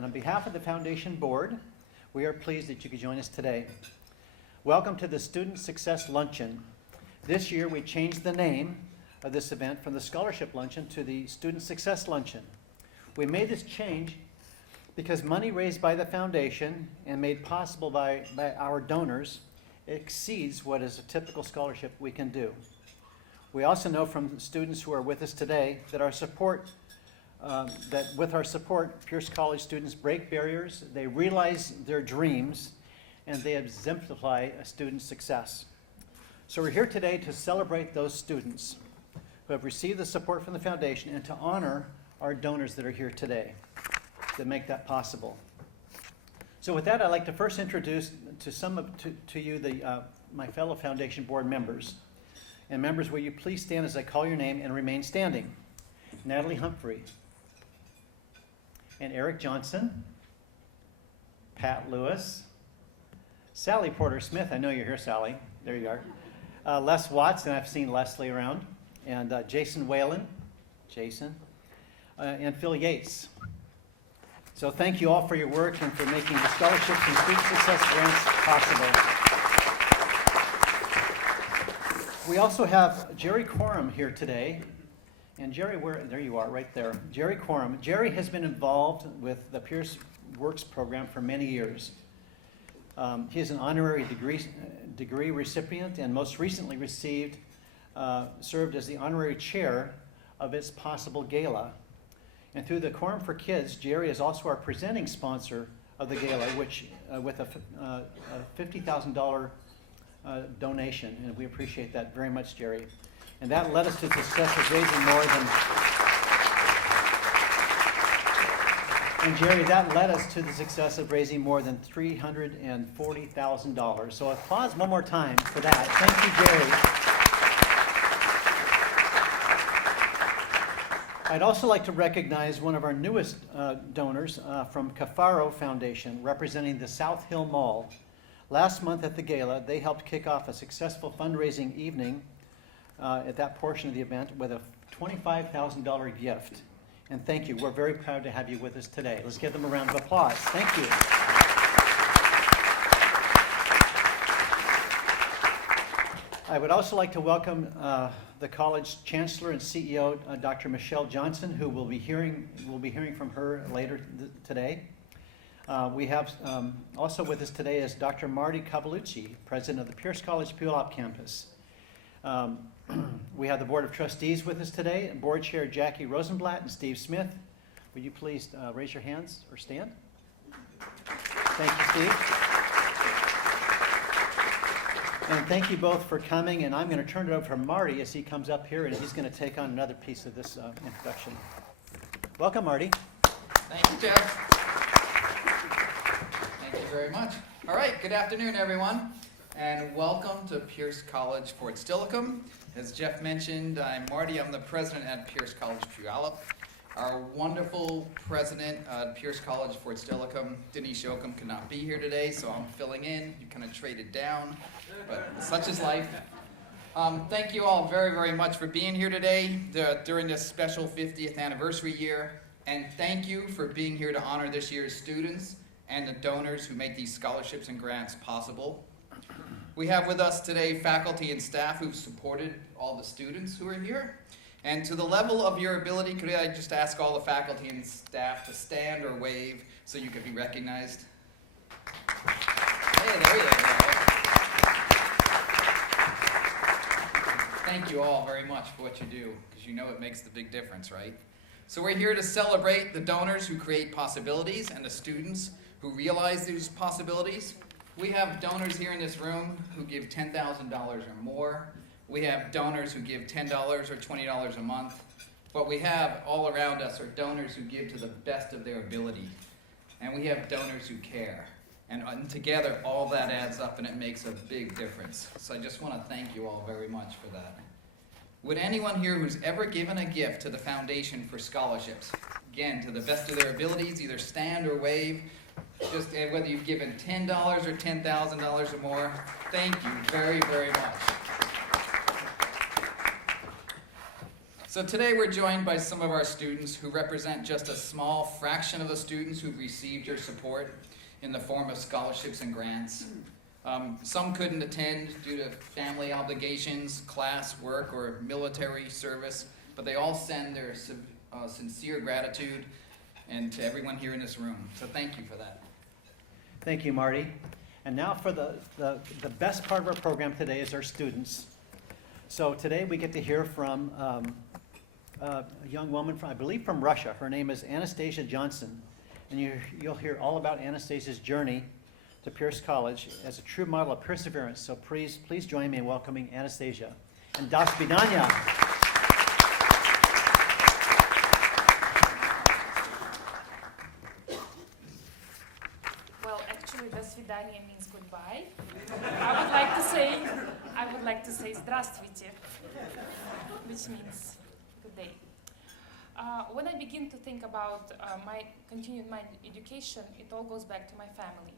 And on behalf of the Foundation Board, we are pleased that you could join us today. Welcome to the Student Success Luncheon. This year we changed the name of this event from the Scholarship Luncheon to the Student Success Luncheon. We made this change because money raised by the Foundation and made possible by our donors exceeds what is a typical scholarship we can do. We also know from students who are with us today that with our support, Pierce College students break barriers, they realize their dreams, and they exemplify a student's success. So we're here today to celebrate those students who have received the support from the Foundation and to honor our donors that are here today that make that possible. So with that, I'd like to first introduce to you my fellow Foundation Board members. And members, will you please stand as I call your name and remain standing? Natalie Humphrey, and Eric Johnson, Pat Lewis, Sally Porter Smith, I know you're here, Sally, there you are, Les Watts, and I've seen Leslie around, and Jason Whalen, and Phil Yates. So thank you all for your work and for making the scholarships and student success grants possible. We also have Jerry Corum here today. And Jerry, there you are, right there. Jerry Corum. Jerry has been involved with the Pierce Works program for many years. He is an honorary degree recipient and most recently served as the honorary chair of its possible gala. And through the Corum for Kids, Jerry is also our presenting sponsor of the gala, which with a $50,000 donation, and we appreciate that very much, Jerry. And that led us to the success of raising more than, and Jerry, that led us to the success of raising more than $340,000. So applause one more time for that. Thank you, Jerry. I'd also like to recognize one of our newest donors from Cafaro Foundation, representing the South Hill Mall. Last month at the gala, they helped kick off a successful fundraising evening at that portion of the event with a $25,000 gift. And thank you. We're very proud to have you with us today. Let's give them a round of applause. Thank you. I would also like to welcome the college chancellor and CEO, Dr. Michelle Johnson, who we'll be hearing from her later today. We have also with us today is Dr. Marty Cavalucci, president of the Pierce College Puyallup campus. We have the Board of Trustees with us today, and Board Chair Jackie Rosenblatt and Steve Smith. Would you please raise your hands or stand? Thank you, Steve. And thank you both for coming, and I'm going to turn it over to Marty as he comes up here, and he's going to take on another piece of this introduction. Welcome, Marty. Thank you, Jeff. Thank you very much. All right, good afternoon, everyone, and welcome to Pierce College, Fort Steilacoom. As Jeff mentioned, I'm Marty. I'm the president at Pierce College, Puyallup. Our wonderful president at Pierce College, Fort Steilacoom, Denise Yoakum, could not be here today, so I'm filling in. You kind of traded down, but such is life. Thank you all very, very much for being here today during this special 50th anniversary year, and thank you for being here to honor this year's students and the donors who make these scholarships and grants possible. We have with us today faculty and staff who've supported all the students who are here. And to the level of your ability, could I just ask all the faculty and staff to stand or wave so you could be recognized? Hey, there you go. Thank you all very much for what you do, because you know it makes the big difference, right? So we're here to celebrate the donors who create possibilities and the students who realize these possibilities. We have donors here in this room who give $10,000 or more. We have donors who give $10 or $20 a month. But we have all around us are donors who give to the best of their ability. And we have donors who care. And together, all that adds up and it makes a big difference. So I just want to thank you all very much for that. Would anyone here who's ever given a gift to the Foundation for Scholarships, again, to the best of their abilities, either stand or wave, just whether you've given $10 or $10,000 or more, thank you very, very much. So today we're joined by some of our students who represent just a small fraction of the students who've received your support in the form of scholarships and grants. Some couldn't attend due to family obligations, class work, or military service, but they all send their sincere gratitude and to everyone here in this room. So thank you for that. Thank you, Marty. And now for the best part of our program today is our students. So today we get to hear from a young woman, I believe from Russia. Her name is Anastasia Johnson. And you'll hear all about Anastasia's journey to Pierce College as a true model of perseverance. So please join me in welcoming Anastasia. And do svidaniya. Well, actually, do svidaniya means goodbye. I would like to say здравствуйте, which means good day. When I begin to think about continuing my education, it all goes back to my family.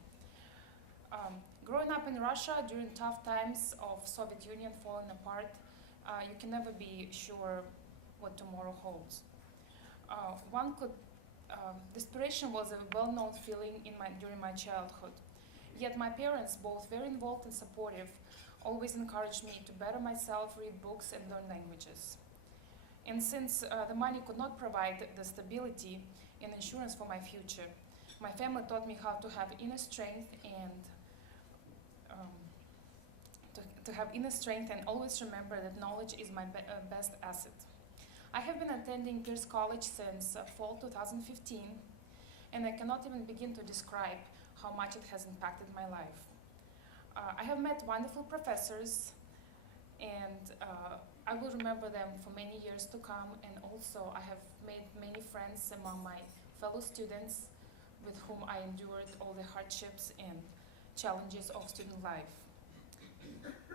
Growing up in Russia during tough times of Soviet Union falling apart, you can never be sure what tomorrow holds. Desperation was a well-known feeling during my childhood. Yet my parents, both very involved and supportive, always encouraged me to better myself, read books, and learn languages. And since the money could not provide the stability and insurance for my future, my family taught me how to have inner strength and always remember that knowledge is my best asset. I have been attending Pierce College since fall 2015, and I cannot even begin to describe how much it has impacted my life. I have met wonderful professors, and I will remember them for many years to come, and also I have made many friends among my fellow students with whom I endured all the hardships and challenges of student life.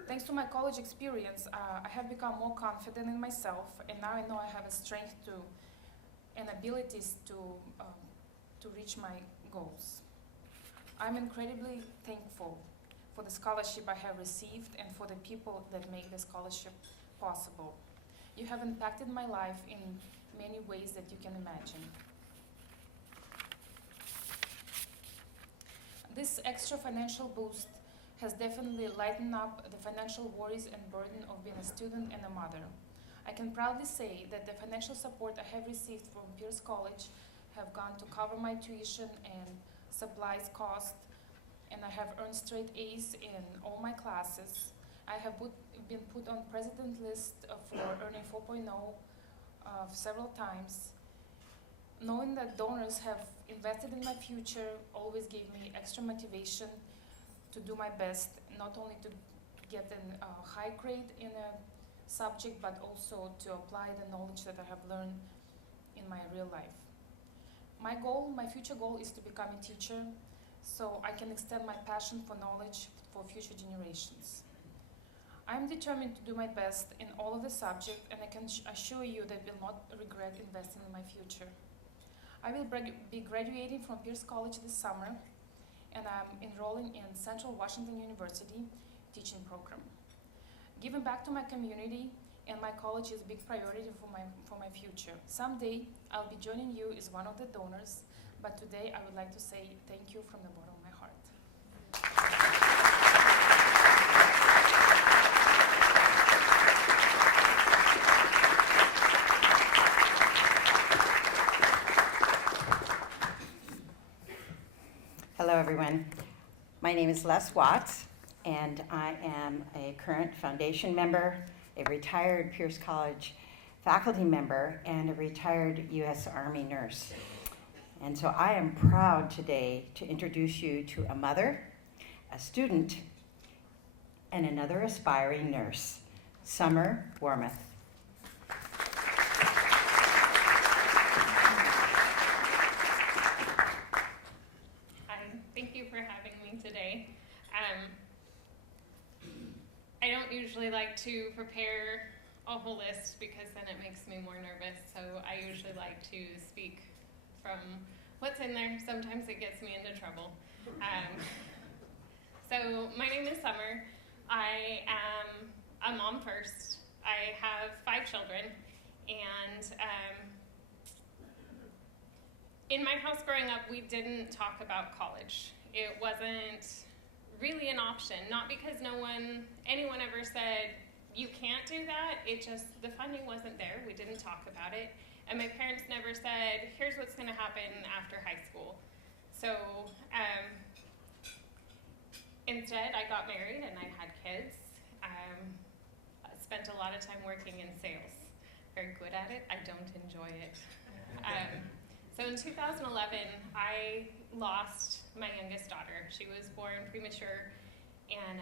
Thanks to my college experience, I have become more confident in myself, and now I know I have a strength and abilities to reach my goals. I'm incredibly thankful for the scholarship I have received and for the people that make the scholarship possible. You have impacted my life in many ways that you can imagine. This extra financial boost has definitely lightened up the financial worries and burden of being a student and a mother. I can proudly say that the financial support I have received from Pierce College have gone to cover my tuition and supplies cost, and I have earned straight A's in all my classes. I have been put on president list for earning 4.0 several times. Knowing that donors have invested in my future always gave me extra motivation to do my best, not only to get a high grade in a subject, but also to apply the knowledge that I have learned in my real life. My future goal is to become a teacher, so I can extend my passion for knowledge for future generations. I'm determined to do my best in all of the subjects, and I can assure you that I will not regret investing in my future. I will be graduating from Pierce College this summer, and I'm enrolling in Central Washington University teaching program. Giving back to my community and my college is a big priority for my future. Someday, I'll be joining you as one of the donors, but today I would like to say thank you from the bottom of my heart. Hello, everyone. My name is Les Watts, and I am a current foundation member, a retired Pierce College faculty member, and a retired U.S. Army nurse. And so I am proud today to introduce you to a mother, a student, and another aspiring nurse, Summer Wormuth. Thank you for having me today. I don't usually like to prepare a whole list because then it makes me more nervous, so I usually like to speak from what's in there. Sometimes it gets me into trouble. So my name is Summer. I am a mom first. I have 5 children, And in my house growing up, we didn't talk about college. It wasn't really an option, not because anyone ever said, you can't do that. It just, the funding wasn't there. We didn't talk about it. And my parents never said, here's what's gonna happen after high school. So instead, I got married and I had kids. I spent a lot of time working in sales. Very good at it. I don't enjoy it. So in 2011, I lost my youngest daughter. She was born premature and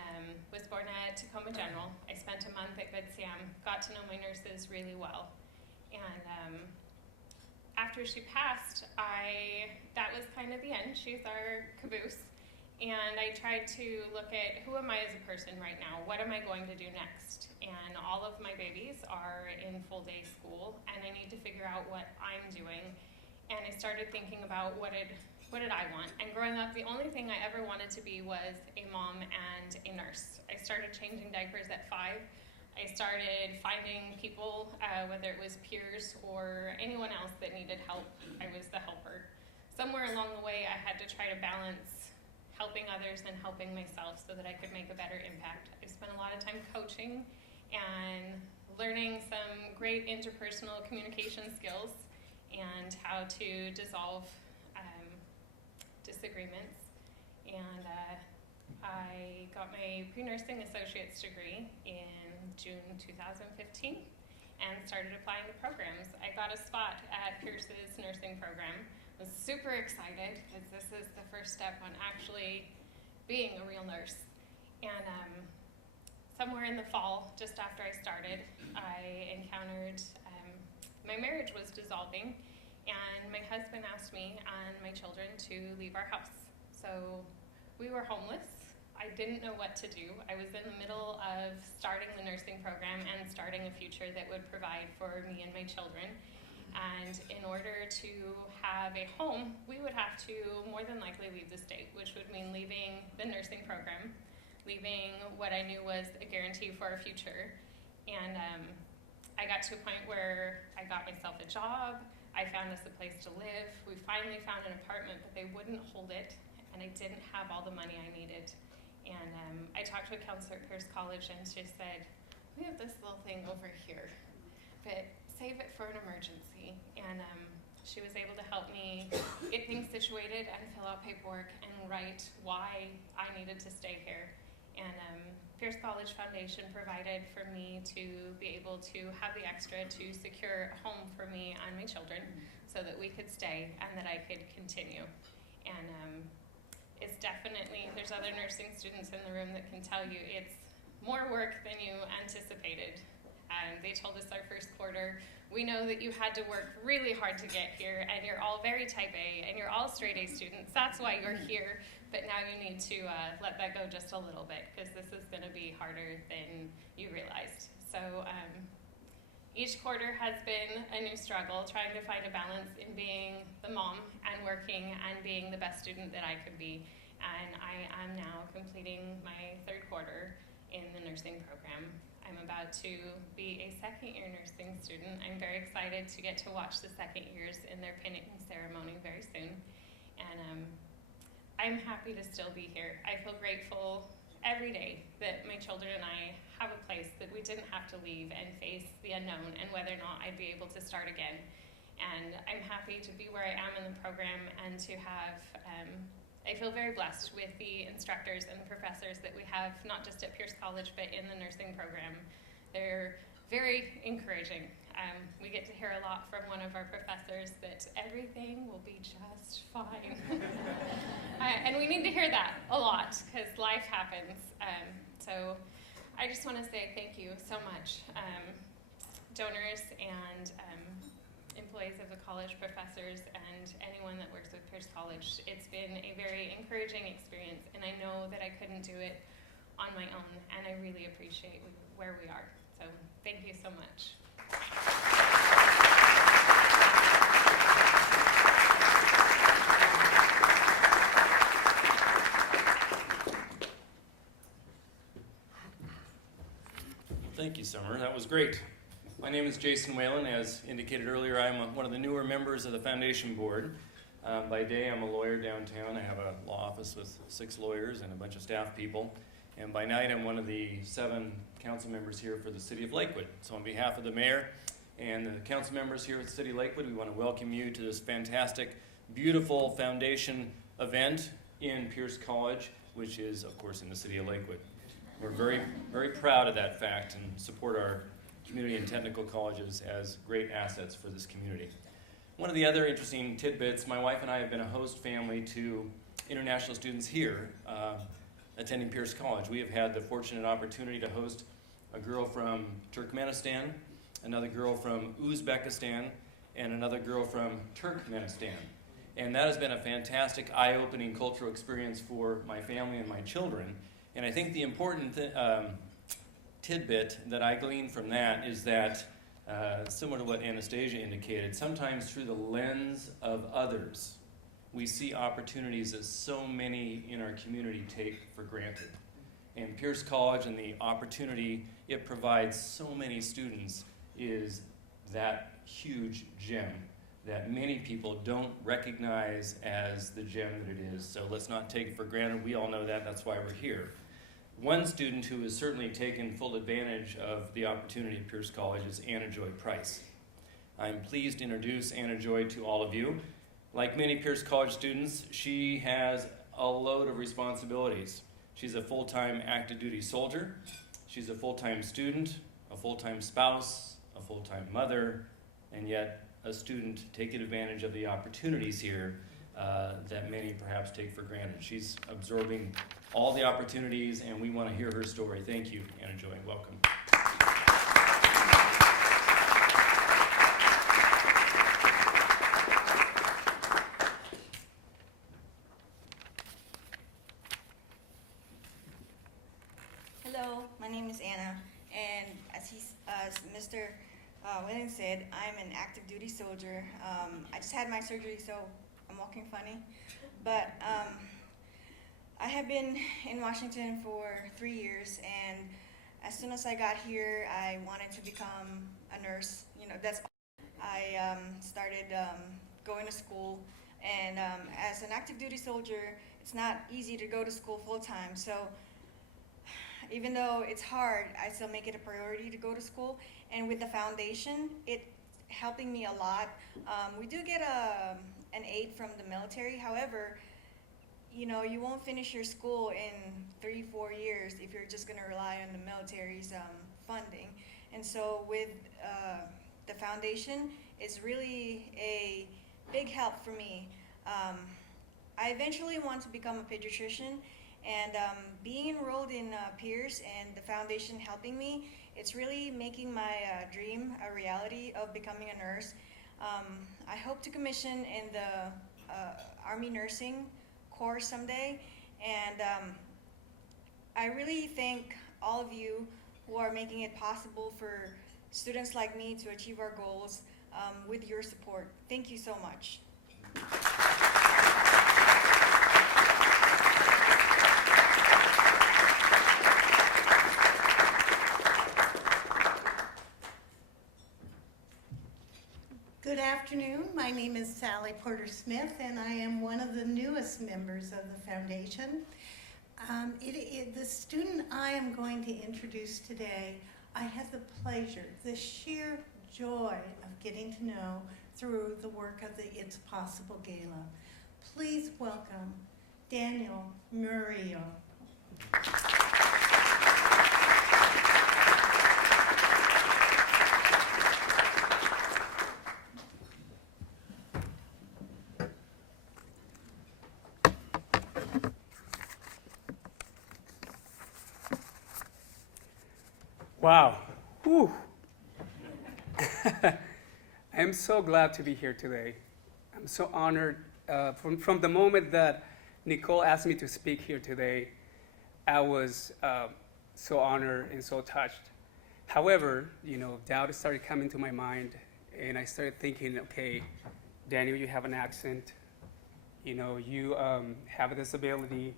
was born at Tacoma General. I spent a month at Good Sam, got to know my nurses really well. And after she passed, that was kind of the end. She's our caboose. And I tried to look at who am I as a person right now? What am I going to do next? And all of my babies are in full day school, and I need to figure out what I'm doing. And I started thinking about what did I want? And growing up, the only thing I ever wanted to be was a mom and a nurse. I started changing diapers at 5. I started finding people, whether it was peers or anyone else that needed help. I was the helper. Somewhere along the way, I had to try to balance helping others and helping myself so that I could make a better impact. I've spent a lot of time coaching and learning some great interpersonal communication skills and how to dissolve disagreements. And I got my pre-nursing associate's degree in June 2015 and started applying to programs. I got a spot at Pierce's nursing program. I was super excited because this is the first step on actually being a real nurse. And somewhere in the fall, just after I started, I encountered my marriage was dissolving, and my husband asked me and my children to leave our house. So we were homeless. I didn't know what to do. I was in the middle of starting the nursing program and starting a future that would provide for me and my children. And in order to have a home, we would have to more than likely leave the state, which would mean leaving the nursing program, leaving what I knew was a guarantee for our future. And I got to a point where I got myself a job. I found us a place to live. We finally found an apartment, but they wouldn't hold it, and I didn't have all the money I needed. And I talked to a counselor at Pierce College, and she said, we have this little thing over here, but save it for an emergency. And she was able to help me get things situated and fill out paperwork and write why I needed to stay here. And Pierce College Foundation provided for me to be able to have the extra to secure a home for me and my children so that we could stay and that I could continue. And it's definitely, there's other nursing students in the room that can tell you it's more work than you anticipated. They told us our first quarter, we know that you had to work really hard to get here, and you're all very type A, and you're all straight A students. That's why you're here, but now you need to let that go just a little bit, because this is going to be harder than you realized. So each quarter has been a new struggle, trying to find a balance in being the mom and working and being the best student that I could be. And I am now completing my third quarter in the nursing program. I'm about to be a second-year nursing student. I'm very excited to get to watch the second years in their pinning ceremony very soon. And I'm happy to still be here. I feel grateful every day that my children and I have a place that we didn't have to leave and face the unknown and whether or not I'd be able to start again. And I'm happy to be where I am in the program and to have I feel very blessed with the instructors and professors that we have, not just at Pierce College, but in the nursing program. They're very encouraging. We get to hear a lot from one of our professors that everything will be just fine. And we need to hear that a lot, because life happens. So I just want to say thank you so much, donors and employees of the college, professors, and anyone that works with Pierce College. It's been a very encouraging experience, and I know that I couldn't do it on my own, and I really appreciate where we are. So thank you so much. Thank you, Summer. That was great. My name is Jason Whalen. As indicated earlier, I'm one of the newer members of the foundation board. By day, I'm a lawyer downtown. I have a law office with 6 lawyers and a bunch of staff people. And by night, I'm one of the 7 council members here for the city of Lakewood. So on behalf of the mayor and the council members here at the city of Lakewood, we want to welcome you to this fantastic, beautiful foundation event in Pierce College, which is, of course, in the city of Lakewood. We're very, very proud of that fact and support our community and technical colleges as great assets for this community. One of the other interesting tidbits, my wife and I have been a host family to international students here attending Pierce College. We have had the fortunate opportunity to host a girl from Turkmenistan, another girl from Uzbekistan, and another girl from Turkmenistan. And that has been a fantastic, eye-opening cultural experience for my family and my children. And I think the important tidbit that I gleaned from that is that, similar to what Anastasia indicated, sometimes through the lens of others, we see opportunities that so many in our community take for granted. And Pierce College and the opportunity it provides so many students is that huge gem that many people don't recognize as the gem that it is. So let's not take it for granted. We all know that. That's why we're here. One student who has certainly taken full advantage of the opportunity at Pierce College is Anna Joy Price. I'm pleased to introduce Anna Joy to all of you. Like many Pierce College students, she has a load of responsibilities. She's a full-time active duty soldier. She's a full-time student, a full-time spouse, a full-time mother, and yet a student taking advantage of the opportunities here that many perhaps take for granted. She's absorbing all the opportunities, and we want to hear her story. Thank you, Anna Joy. Welcome. Hello, my name is Anna, and as Mr. Williams said, I'm an active duty soldier. I just had my surgery, so I'm walking funny. But I have been in Washington for 3 years, and as soon as I got here, I wanted to become a nurse. You know, I started going to school, and as an active duty soldier, it's not easy to go to school full time. So even though it's hard, I still make it a priority to go to school. And with the foundation, it's helping me a lot. We do get an aid from the military. However, you know, you won't finish your school in 3-4 years if you're just going to rely on the military's funding. And so with the foundation, it's really a big help for me. I eventually want to become a pediatrician, and being enrolled in Pierce and the foundation helping me, it's really making my dream a reality of becoming a nurse. I hope to commission in the Army Nursing Corps someday, and I really thank all of you who are making it possible for students like me to achieve our goals with your support. Thank you so much. Good afternoon. My name is Sally Porter Smith, and I am one of the newest members of the foundation. The student I am going to introduce today, I had the pleasure, the sheer joy of getting to know through the work of the It's Possible Gala. Please welcome Daniel Murillo. Wow. Whew. I'm so glad to be here today. I'm so honored. From the moment that Nicole asked me to speak here today, I was so honored and so touched. However, you know, doubt started coming to my mind, and I started thinking, okay, Daniel, you have an accent. You know, you have a disability.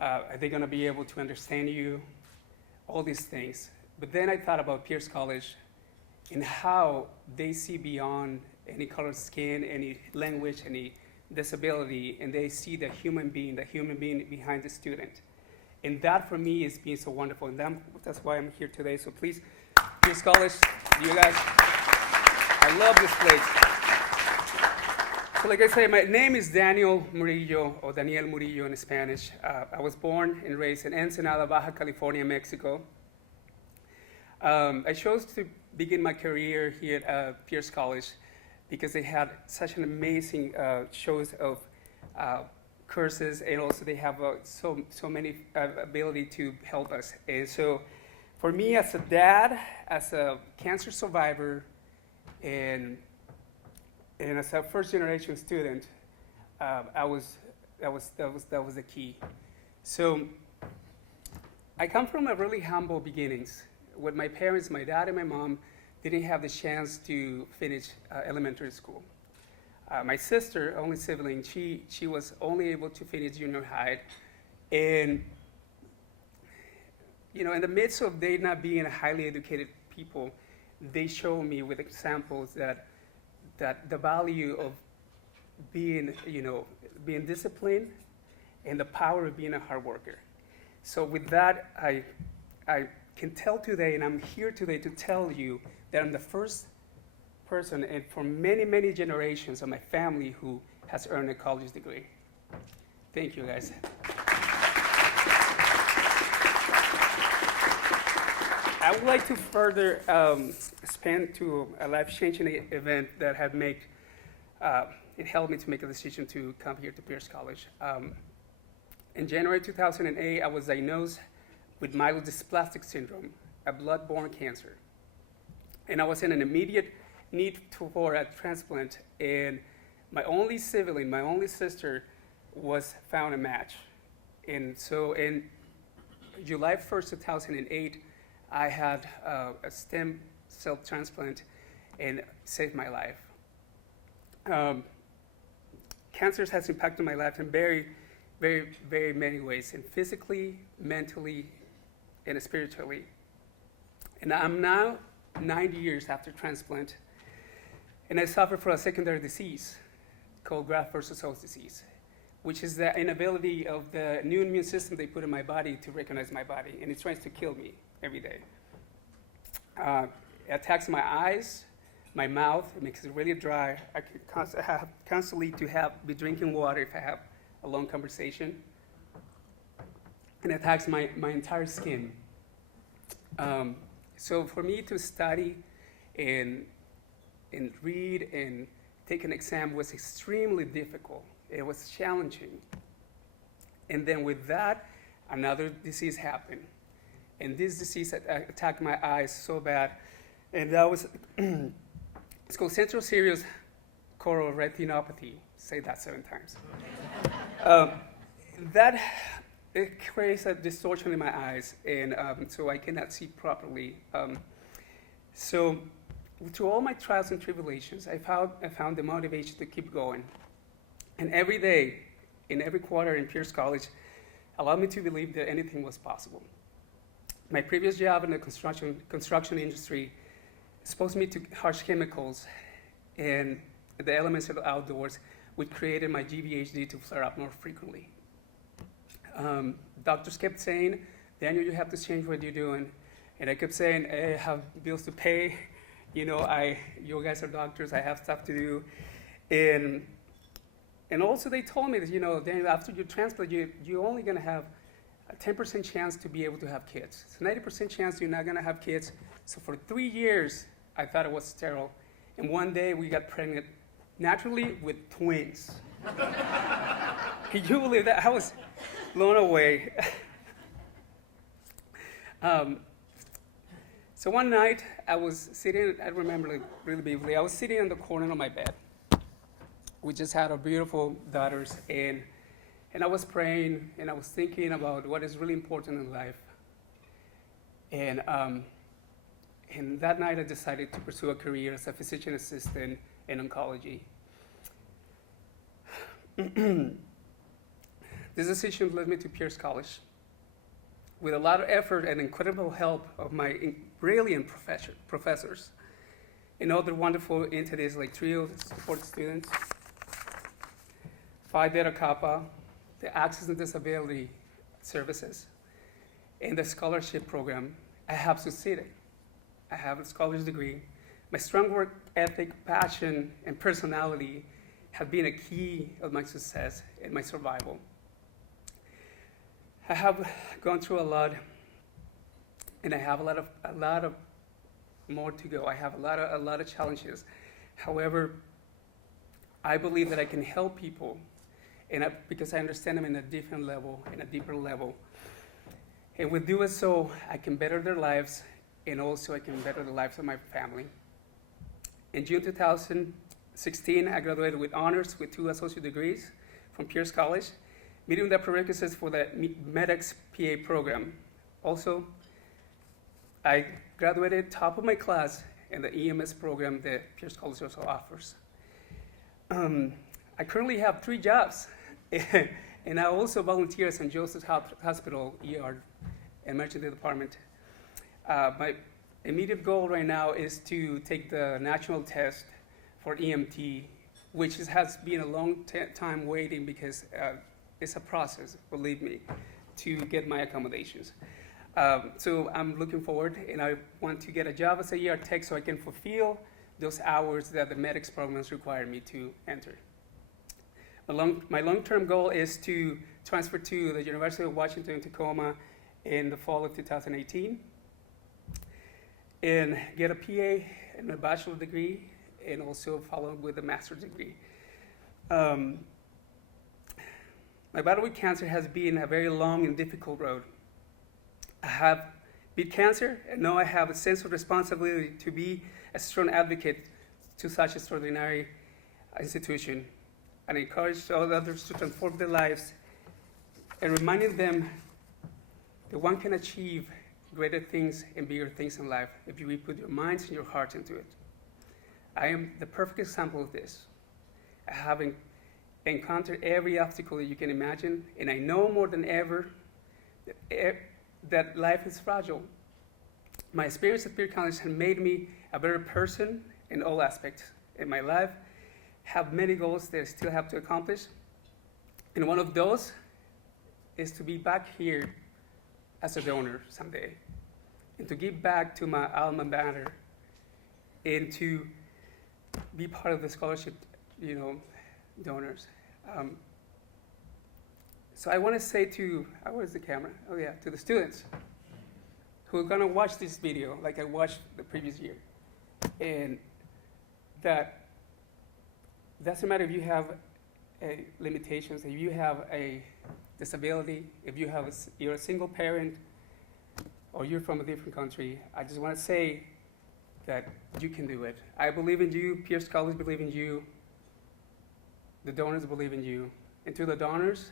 Are they going to be able to understand you? All these things. But then I thought about Pierce College and how they see beyond any color of skin, any language, any disability, and they see the human being behind the student. And that for me is being so wonderful, and that's why I'm here today. So please, Pierce College, you guys, I love this place. So like I say, my name is Daniel Murillo, or Daniel Murillo in Spanish. I was born and raised in Ensenada, Baja California, Mexico. I chose to begin my career here at Pierce College because they had such an amazing shows of courses, and also they have so many ability to help us. And so for me as a dad, as a cancer survivor, and as a first generation student, that was the key. So I come from a really humble beginnings. With my parents, my dad and my mom didn't have the chance to finish elementary school. My sister, only sibling, she was only able to finish junior high. And in the midst of they not being highly educated people, they show me with examples that the value of being disciplined and the power of being a hard worker. So with that, I can tell today, and I'm here today to tell you that I'm the first person and for many, many generations of my family who has earned a college degree. Thank you, guys. I would like to further expand to a life-changing event that had made, it helped me to make a decision to come here to Pierce College. In January 2008, I was diagnosed with myelodysplastic syndrome, a blood-borne cancer. And I was in an immediate need for a transplant, and my only sibling, my only sister, was found a match. And so in July 1st, 2008, I had a stem cell transplant and saved my life. Cancer has impacted my life in very, very, very many ways, and physically, mentally, and spiritually. And I'm now 90 years after transplant, and I suffer from a secondary disease called graft versus host disease, which is the inability of the new immune system they put in my body to recognize my body, and it tries to kill me every day. It attacks my eyes, my mouth, it makes it really dry. I have constantly to be drinking water if I have a long conversation. And it attacks my entire skin. So for me to study and read and take an exam was extremely difficult. It was challenging. And then with that, another disease happened. And this disease attacked my eyes so bad. And that was, it's called central serous choroidal retinopathy. Say that 7 times. It creates a distortion in my eyes, and so I cannot see properly. So through all my trials and tribulations, I found the motivation to keep going. And every day, in every quarter in Pierce College, allowed me to believe that anything was possible. My previous job in the construction industry exposed me to harsh chemicals and the elements of the outdoors, which created my GVHD to flare up more frequently. Doctors kept saying, Daniel, you have to change what you're doing. And I kept saying, I have bills to pay. You guys are doctors, I have stuff to do. And also they told me that, Daniel, after your transplant, you're only gonna have a 10% chance to be able to have kids. So 90% chance you're not gonna have kids. So for 3 years, I thought it was sterile. And one day we got pregnant naturally with twins. Can you believe that? I was blown away. So one night I was sitting, I remember really vividly, I was sitting in the corner of my bed. We just had our beautiful daughters, and I was praying, and I was thinking about what is really important in life. And that night I decided to pursue a career as a physician assistant in oncology. This decision led me to Pierce College, with a lot of effort and incredible help of my brilliant professors and other wonderful entities like TRIO support students, Phi Beta Kappa, the Access and Disability Services, and the scholarship program, I have succeeded. I have a scholar's degree. My strong work ethic, passion, and personality have been a key of my success and my survival. I have gone through a lot, and I have a lot of more to go. I have a lot of challenges. However, I believe that I can help people, and because I understand them in a different level, in a deeper level. And with doing so, I can better their lives, and also I can better the lives of my family. In June 2016, I graduated with honors with 2 associate degrees from Pierce College, meeting the prerequisites for the MEDEX PA program. Also, I graduated top of my class in the EMS program that Pierce College also offers. I currently have 3 jobs, and I also volunteer at St. Joseph's Hospital, ER, emergency department. My immediate goal right now is to take the national test for EMT, which has been a long time waiting because it's a process, believe me, to get my accommodations. So I'm looking forward, and I want to get a job as a ER tech so I can fulfill those hours that the medics programs require me to enter. My long-term goal is to transfer to the University of Washington in Tacoma in the fall of 2018 and get a PA and a bachelor's degree and also follow with a master's degree. My battle with cancer has been a very long and difficult road. I have beat cancer, and now I have a sense of responsibility to be a strong advocate to such an extraordinary institution, and encourage all others to transform their lives and reminding them that one can achieve greater things and bigger things in life if you put your minds and your hearts into it. I am the perfect example of this. I have encountered every obstacle that you can imagine, and I know more than ever that life is fragile. My experience at Pierce College has made me a better person in all aspects in my life. Have many goals that I still have to accomplish, and one of those is to be back here as a donor someday, and to give back to my alma mater, and to be part of the scholarship, donors. So I want to say to, where's the camera? Oh yeah, to the students who are gonna watch this video, like I watched the previous year, and that doesn't matter if you have limitations, if you have a disability, if you're a single parent, or you're from a different country. I just want to say that you can do it. I believe in you. Pierce College believe in you. The donors believe in you. And to the donors,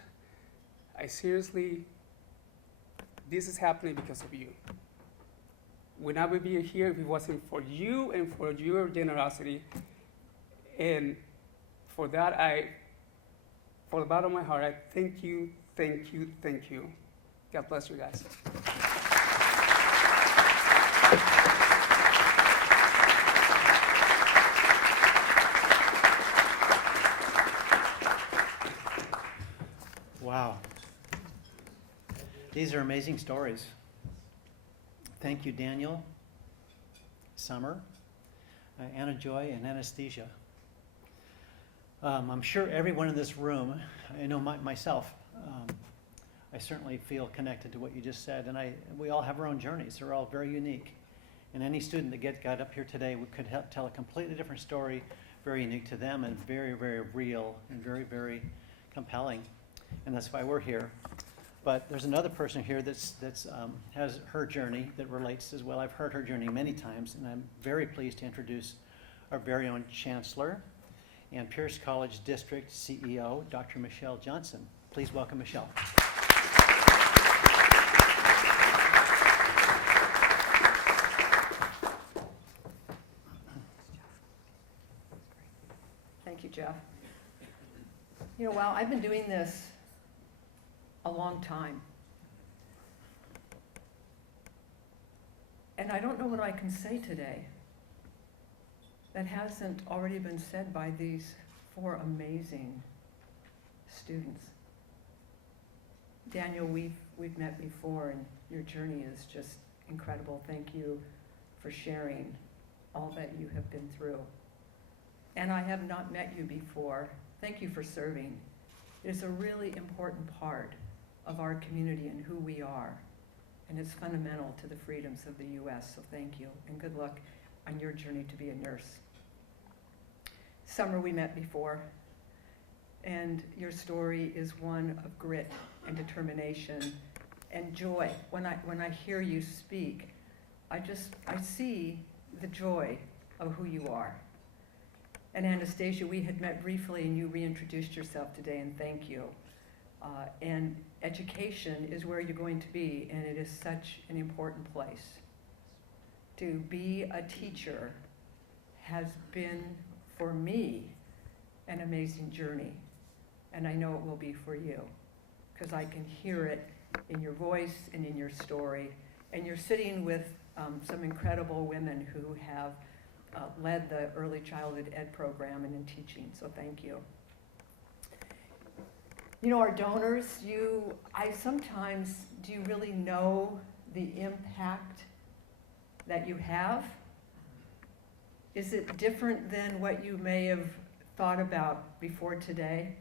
this is happening because of you. We not would be here if it wasn't for you and for your generosity. And for that, for the bottom of my heart, I thank you, thank you, thank you. God bless you guys. Wow. These are amazing stories. Thank you, Daniel, Summer, Anna Joy, and Anesthesia. I'm sure everyone in this room, I know myself, I certainly feel connected to what you just said, and we all have our own journeys. They're all very unique. And any student that got up here today could tell a completely different story, very unique to them and very, very real and very, very compelling. And that's why we're here. But there's another person here that's has her journey that relates as well. I've heard her journey many times, and I'm very pleased to introduce our very own Chancellor and Pierce College District CEO, Dr. Michelle Johnson. Please welcome Michelle. Thank you, Jeff. Wow, I've been doing this a long time. And I don't know what I can say today that hasn't already been said by these 4 amazing students. Daniel, we've met before, and your journey is just incredible. Thank you for sharing all that you have been through. And I have not met you before. Thank you for serving. It is a really important part of our community and who we are. And it's fundamental to the freedoms of the U.S., so thank you, and good luck on your journey to be a nurse. Summer, we met before, and your story is one of grit and determination and joy. When I hear you speak, I see the joy of who you are. And Anastasia, we had met briefly and you reintroduced yourself today, and thank you. And education is where you're going to be, and it is such an important place. To be a teacher has been, for me, an amazing journey. And I know it will be for you, because I can hear it in your voice and in your story. And you're sitting with some incredible women who have led the early childhood ed program and in teaching, so thank you. You know, our donors, do you really know the impact that you have? Is it different than what you may have thought about before today?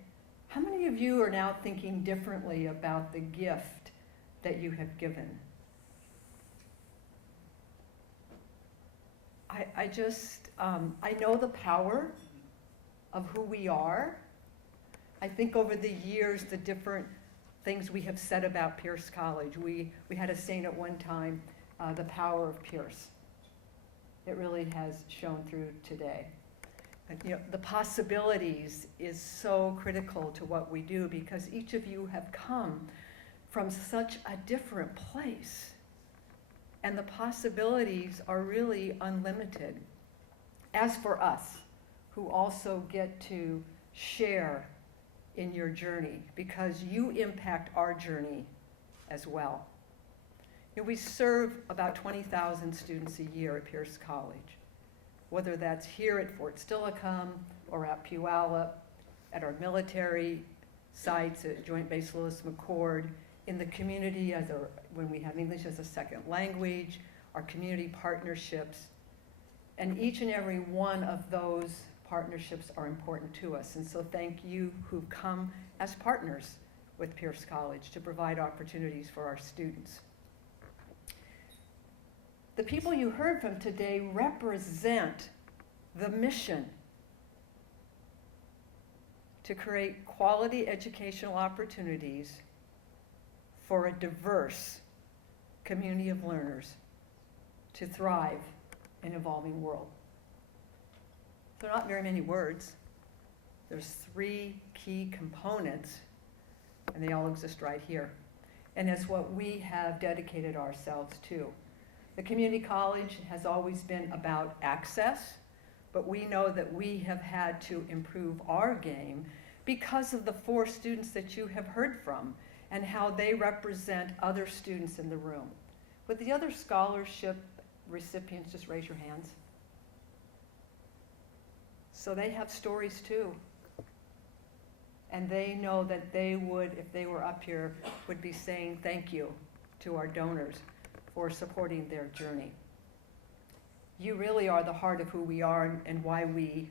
How many of you are now thinking differently about the gift that you have given? I know the power of who we are. I think over the years, the different things we have said about Pierce College, we had a saying at one time, the power of Pierce. It really has shown through today. You know, the possibilities is so critical to what we do, because each of you have come from such a different place. And the possibilities are really unlimited. As for us, who also get to share in your journey, because you impact our journey as well. You know, we serve about 20,000 students a year at Pierce College, whether that's here at Fort Steilacoom or at Puyallup, at our military sites at Joint Base Lewis McChord, in the community when we have English as a second language, our community partnerships, and each and every one of those partnerships are important to us. And so thank you who've come as partners with Pierce College to provide opportunities for our students. The people you heard from today represent the mission to create quality educational opportunities for a diverse community of learners to thrive in an evolving world. There are not very many words. There's 3 key components, and they all exist right here. And it's what we have dedicated ourselves to. The community college has always been about access, but we know that we have had to improve our game because of the 4 students that you have heard from and how they represent other students in the room. Would the other scholarship recipients just raise your hands? So they have stories too. And they know that they would, if they were up here, would be saying thank you to our donors for supporting their journey. You really are the heart of who we are and why we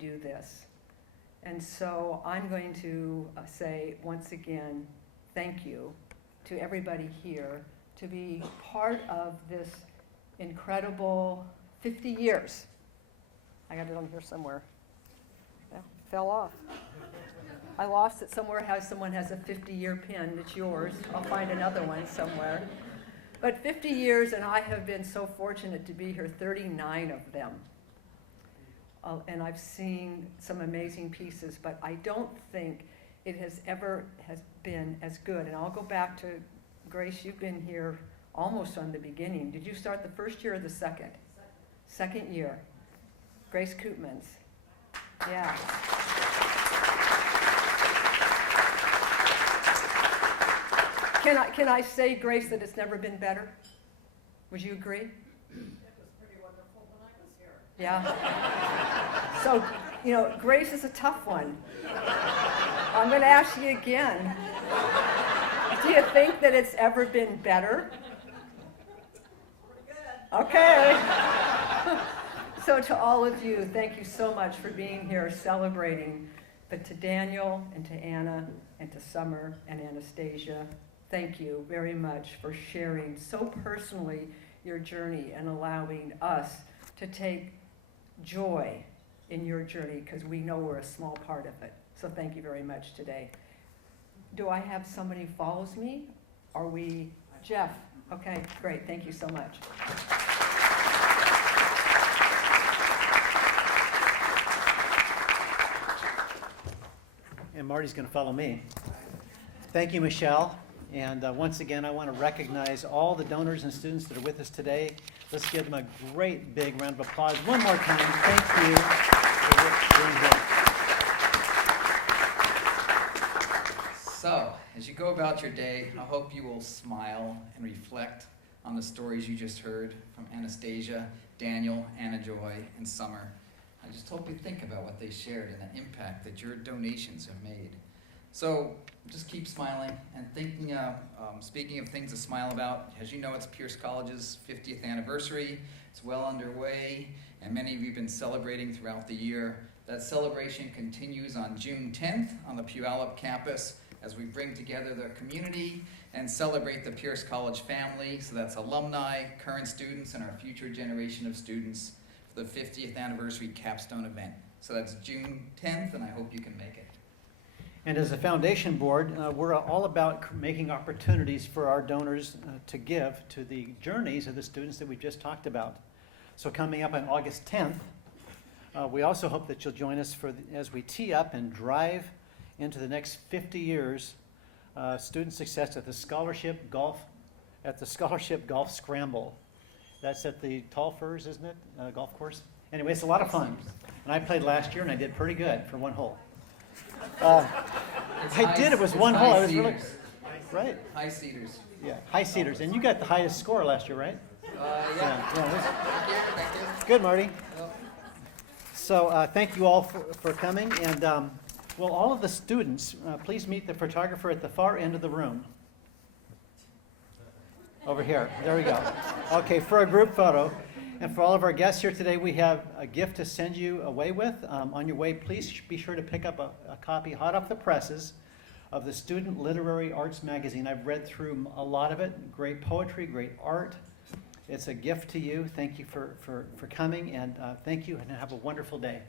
do this. And so I'm going to say once again, thank you to everybody here to be part of this incredible 50 years. I got it on here somewhere. Well, fell off. I lost it somewhere. Someone has a 50-year pin. It's yours. I'll find another one somewhere. But 50 years, and I have been so fortunate to be here 39 of them. And I've seen some amazing pieces, but I don't think it has been as good. And I'll go back to Grace. You've been here almost on the beginning. Did you start the first year or the second? Second year. Grace Koopmans. Yeah. Can I say, Grace, that it's never been better? Would you agree? Yeah. So, Grace is a tough one. I'm going to ask you again. Do you think that it's ever been better? Okay. So to all of you, thank you so much for being here celebrating. But to Daniel and to Anna and to Summer and Anastasia, thank you very much for sharing so personally your journey and allowing us to take joy in your journey, because we know we're a small part of it. So thank you very much today. Do I have somebody who follows me? Are we, Jeff? Okay, great, thank you so much. And Marty's going to follow me. Thank you, Michelle. And once again, I want to recognize all the donors and students that are with us today. Let's give them a great big round of applause one more time. Thank you for being here. So, as you go about your day, I hope you will smile and reflect on the stories you just heard from Anastasia, Daniel, Anna Joy, and Summer. I just hope you think about what they shared and the impact that your donations have made. So just keep smiling and thinking, speaking of things to smile about, as you know, it's Pierce College's 50th anniversary. It's well underway, and many of you have been celebrating throughout the year. That celebration continues on June 10th on the Puyallup campus as we bring together the community and celebrate the Pierce College family. So that's alumni, current students, and our future generation of students for the 50th anniversary capstone event. So that's June 10th, and I hope you can make it. And as a foundation board, we're all about making opportunities for our donors to give to the journeys of the students that we just talked about. So coming up on August 10th, we also hope that you'll join us as we tee up and drive into the next 50 years student success at the Scholarship Golf Scramble. That's at the Tall Firs, isn't it? Golf course. Anyway, it's a lot of fun. And I played last year and I did pretty good for one hole. It was one hole. I was really right. High Cedars. Yeah, High Cedars, and you got the highest score last year, right? Yeah. Thank you. Good, Marty. Yep. So thank you all for coming, and will all of the students please meet the photographer at the far end of the room. Over here. There we go. Okay, for a group photo. And for all of our guests here today, we have a gift to send you away with. On your way, please be sure to pick up a copy hot off the presses of the Student Literary Arts magazine. I've read through a lot of it. Great poetry, great art. It's a gift to you. Thank you for coming, and thank you, and have a wonderful day.